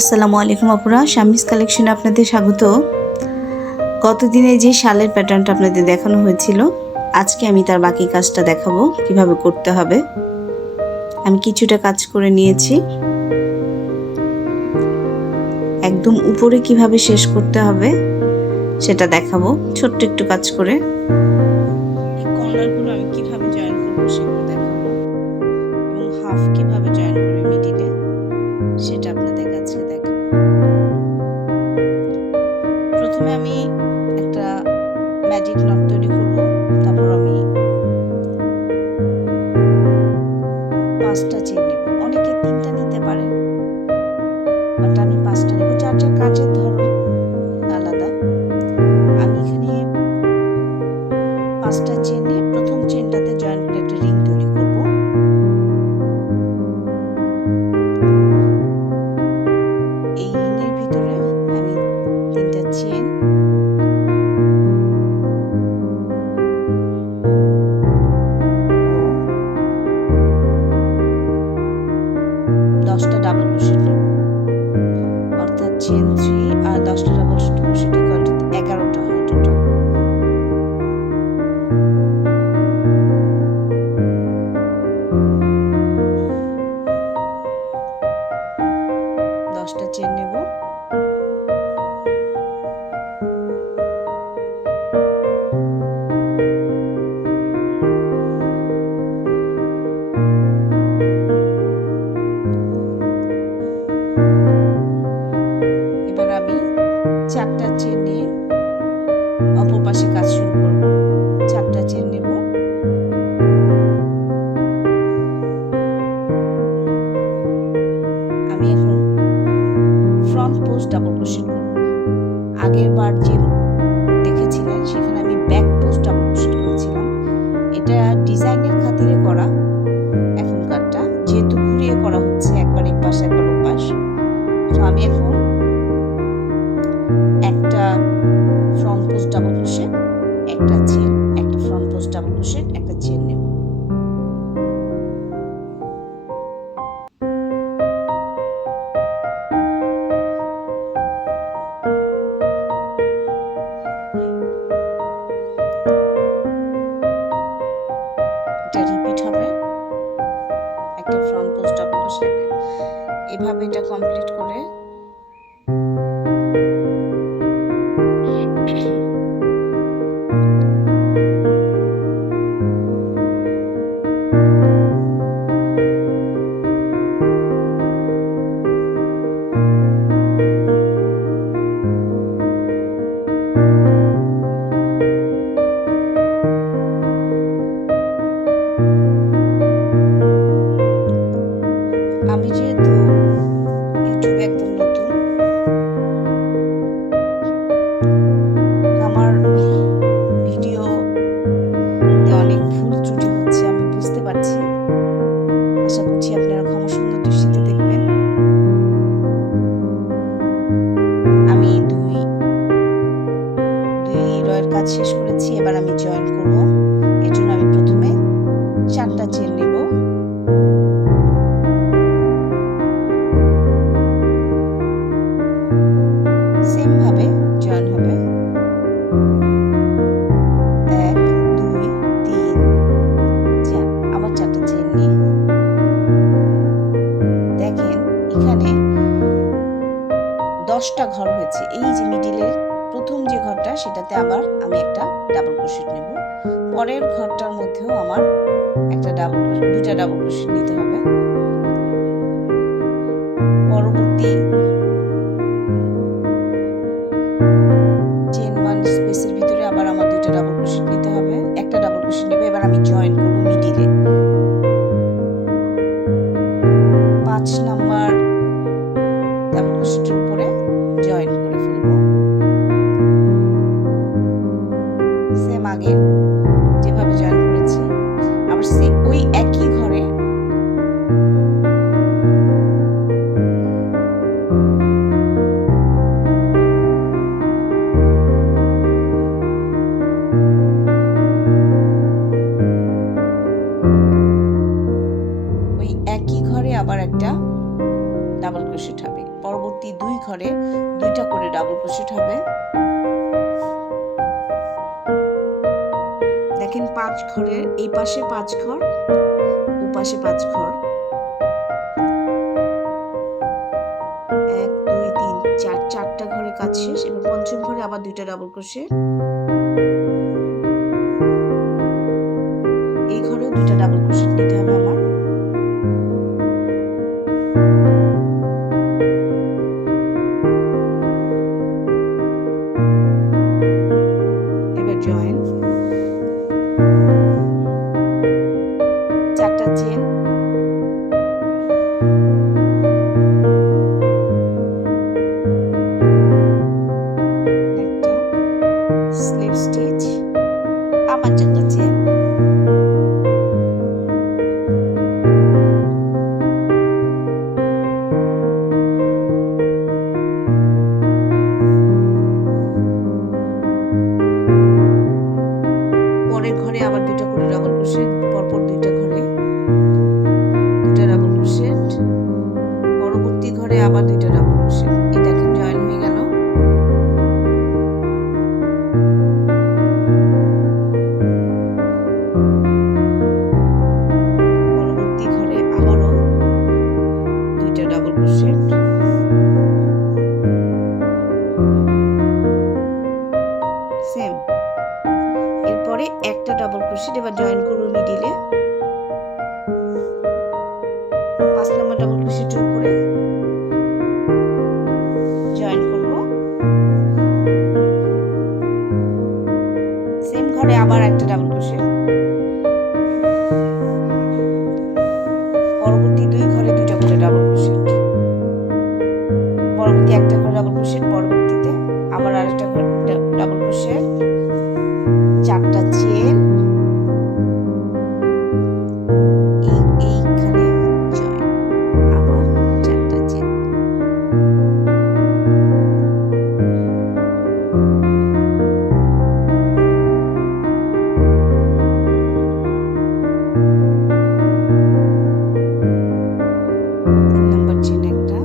আসসালামু আলাইকুম আপুরা, শামিস কালেকশনে আপনাদের স্বাগত। গতদিনে যে শালের প্যাটার্নটা আপনাদের দেখানো হয়েছিল, আজকে আমি তার বাকি কাজটা দেখাবো কিভাবে করতে হবে। আমি কিছুটা কাজ করে নিয়েছি, একদম উপরে কিভাবে শেষ করতে হবে সেটা দেখাবো ছোট্ট একটু কাজ করে। এই কর্নারগুলো আমি কিভাবে জয়েন করবো সেগুলো দেখাবো, এবং হাফ কিভাবে জয়েন করে মিডিলে সেটা আপনাদের কাছে দেখাবো। প্রথমে আমি একটা ম্যাজিক নট তৈরি করব, তারপর আমি 5টা চেন নেব। অনেকে 3টা নিতে পারে, বাট আমি 5টা নেব। যার যার কাজের ধরন আলাদা। আমি এখানে 5টা চেন নিয়ে প্রথম চেনটাতে জয়েন করে একটা রিং তৈরি করব। এই রিংয়ের ভিতরে আমি 3টা চেন, 10টা ডাবল ক্রোশেট নেব, অর্থাৎ চেন 3 আর 10টা ডাবল ক্রোশেট ইকুয়াল টু 11টা হয় টোটাল। চেন নেব, এবার আমি 4টা চেন নিয়ে অপর পাশে কাজ শুরু করব। 4টা চেন নেব, আমি এখন ফ্রন্ট পোস্ট ডাবল ক্রোশেট করব। আগের বার যে দেখেছিলেন সেখানে আমি ব্যাক পোস্ট ডাবল ক্রোশেট করেছিলাম। এটা ডিজাইনের খাতিরে করা, এখনকারটা যেহেতু ঘুরিয়ে করা হচ্ছে, একবার এক পাশ একবার ও পাশ। তো আমি এখন একটা ফ্রন্ট পোস্ট ডাবল ক্রোশেট, একটা চেন, একটা ফ্রন্ট পোস্ট ডাবল ক্রোশেট, একটা চেন নেব। এটা রিপিট হবে, একটা ফ্রন্ট পোস্ট ডাবল ক্রোশেট, এভাবে এটা কমপ্লিট করে আমি যেহেতু ইউটিউবে একদম নতুন, আমার ভিডিওতে অনেক ভুল ত্রুটি হচ্ছে, আমি বুঝতে পারছি। আশা করছি আপনারা ক্ষমা সুন্দর দৃষ্টিতে দেখবেন। আমি দুই রয়ের কাজ শেষ করেছি, এবার আমি জয়েন করব। এর জন্য আমি প্রথমে 4টা চেন নেব, সেম ভাবে জয়েন হবে। 1 2 3 4, আবার 4টা চেন নিয়ে দেখেন এখানে 10টা ঘর হয়েছে। এই যে মিডিলের প্রথম যে ঘরটা, সেটাতে আবার আমি একটা ডাবল ক্রোশেট নেব। পরের ঘরটার মধ্যেও আমার একটা দুটা ডাবল ক্রোশেট নিতে হবে। পরবর্তী চেন 1 স্পেসের ভিতরে আবার আমার দুটো ডাবল ক্রোশেট নিতে হবে, একটা ডাবল ক্রোশেট নেব। এবার আমি জয়েন করব মিডিলে 5 নাম্বার ডাবল ক্রোশেটের উপরে জয়েন করে ফেলব। সেম আগে যেভাবে জয়েন করেছি, আবার ওই একই ঘরে আবার একটা ডাবল ক্রোশেট হবে। পরবর্তী 2 ঘরে 2টা করে ডাবল ক্রোশেট হবে। দেখেন 5 ঘরের এই পাশে 5 ঘর, ও পাশে 5 ঘর, 1 2 3 4 4টা ঘরে কাজ শেষ। এবার পঞ্চম ঘরে আবার 2টা ডাবল ক্রোশেট, এই ঘরেও 2টা ডাবল ক্রোশেট নিতে হবে আমার। এবার জয়েন, 4টা চেন, একটা স্লিপ স্টিচ, আবার 4টা চেন, পরের ঘরে আবার 2টা করে ডাবল ক্রোশেট, পরপর 2টা ঘরে 2টা ডাবল ক্রোশেট, পরবর্তী ঘরে আবার 2টা ডাবল ক্রোশেট। এই দেখেন জয়েন হয়ে গেল। পরবর্তী ঘরে আবারও 2টা ডাবল ক্রোশেট, সেম। এরপরে একটা ডাবল ক্রোশেট, এবার জয়েন করব মিডিলে, 5 নম্বর ডাবল ক্রোশেটের উপরে জয়েন করব। সেম ঘরে আবার একটা ডাবল ক্রোশেট, পরবর্তী 2 ঘরে 2টা করে ডাবল ক্রোশেট, পরবর্তী একটা ঘরে ডাবল ক্রোশেট, পরবর্তীতে আবার আরেকটা ঘরে ডাবল ক্রোশেট, 4টা চেন, এইখানে জয়েন, আবার 4টা চেন, নাম্বার চেন একটা,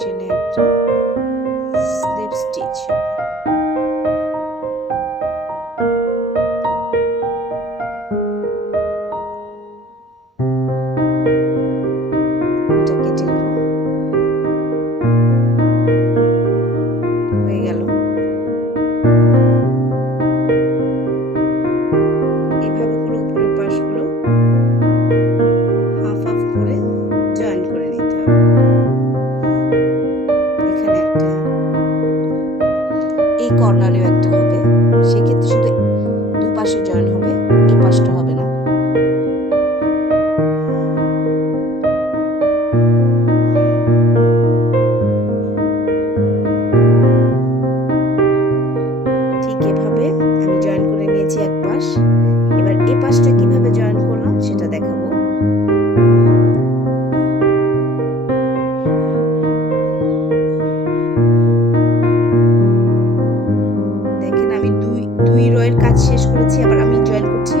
চেনে একটা স্লিপ স্টিচ, এটা কেটে নেব, হয়ে গেল। এইভাবে করে উপরের পাশগুলো হাফ হাফ করে জয়েন করে নিতে হবে। এখানে একটা, এই কর্নারেও একটা হবে, সেক্ষেত্রে শুধু 2 পাশে জয়েন হবে, এই পাশটা হবে না। ঠিক এভাবে আমি জয়েন করে নিয়েছি এক পাশ। এবার এই পাশটা কিভাবে জয়েন করলাম সেটা দেখাবো। দেখেন আমি দুই রয়ের কাজ শেষ করেছি, আবার আমি জয়েন করছি।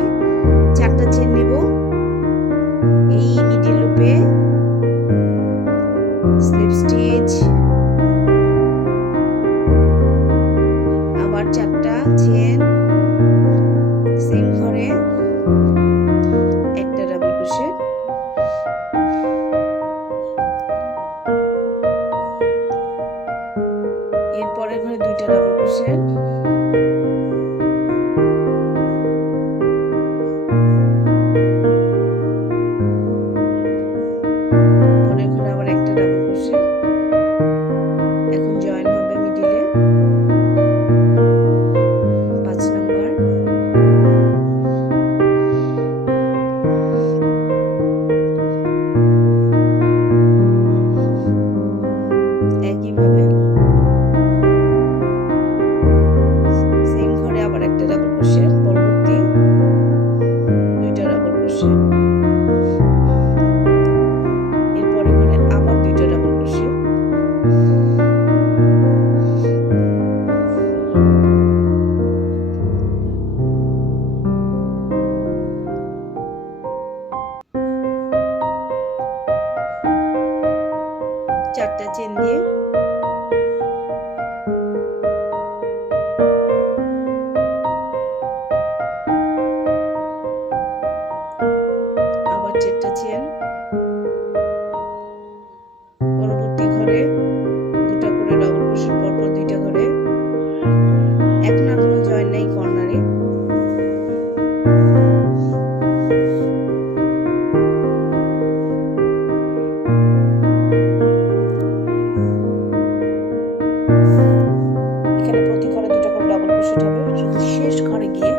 4টা চেন নেব, এই মিডল লুপে স্লিপ স্টিচ, আবার 4টা চেন, সেম ঘরে একটা ডাবল ক্রোশেট, এরপরে ঘরে 2টা ডাবল ক্রোশেট, পরের ঘরে আবার একটা ডাবল ক্রোশেট। এখন জয়েন হবে মিডিলে, 5 নাম্বার, একইভাবে 4টা চেন দিয়ে আবার 4টা চেন, পরবর্তী ঘরে 2টা করে ডাবল ক্রোশেট, পরপর 2টা ঘরে। এখন আর কোনো জয়েন নাই কর্নারে। এখানে প্রতি ঘরে 2টা করে ডাবল ক্রোশেট হবে, শুধু শেষ ঘরে গিয়ে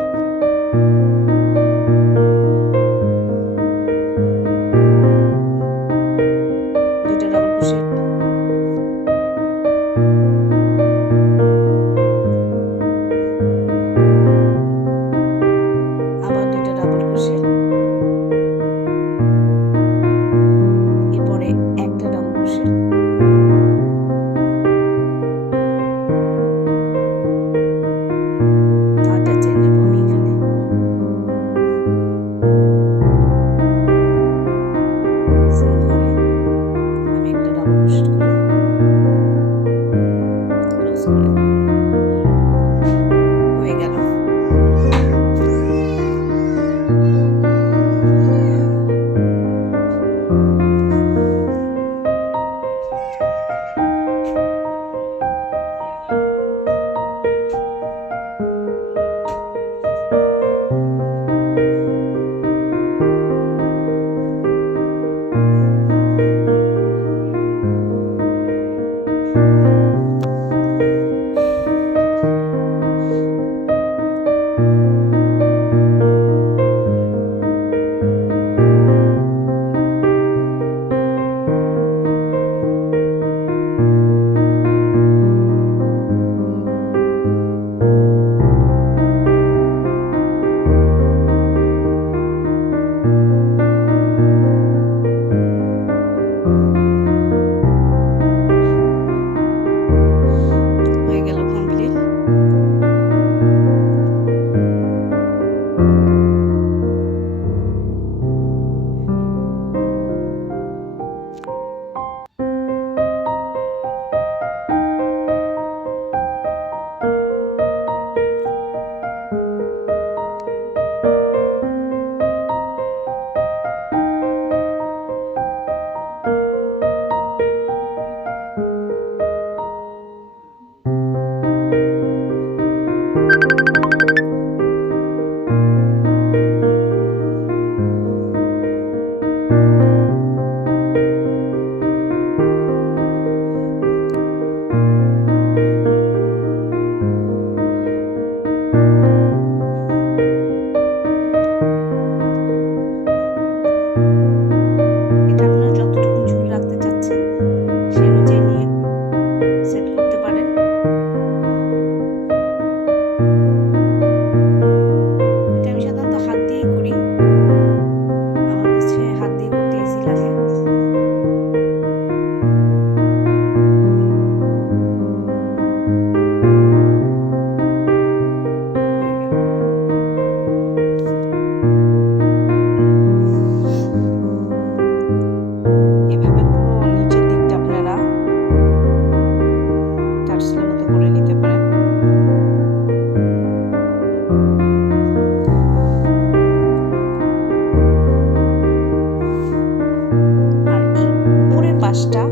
পাশটা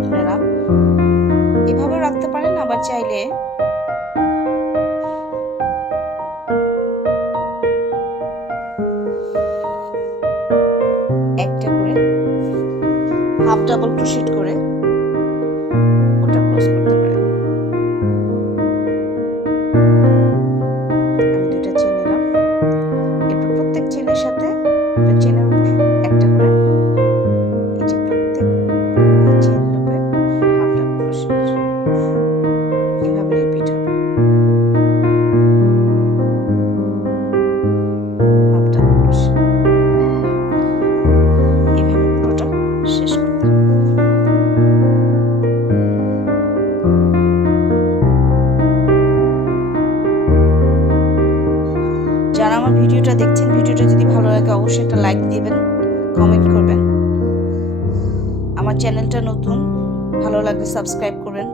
আপনারা এভাবে রাখতে পারেন, আবার চাইলে একটা করে হাফ ডাবল ক্রোশেট করে ওটা ক্লোজ করতে পারেন। আমি 2টা চেন নিলাম, এরপর প্রত্যেক চেনের সাথে চেনের উপর একটা করে এই যে প্রত্যেক চেন লুপে হাফ ডাবল ক্রোশেট এভাবে রিপিট হবে। হাফ ডাবল ক্রোশেট এভাবে পুরোটা শেষ করতে হবে। যারা আমার ভিডিওটা দেখছেন, ভিডিওটা যদি ভালো লাগে অবশ্যই একটা লাইক দিবেন, কমেন্ট করবেন। আমার চ্যানেলটা নতুন, ভালো লাগলে সাবস্ক্রাইব করবেন।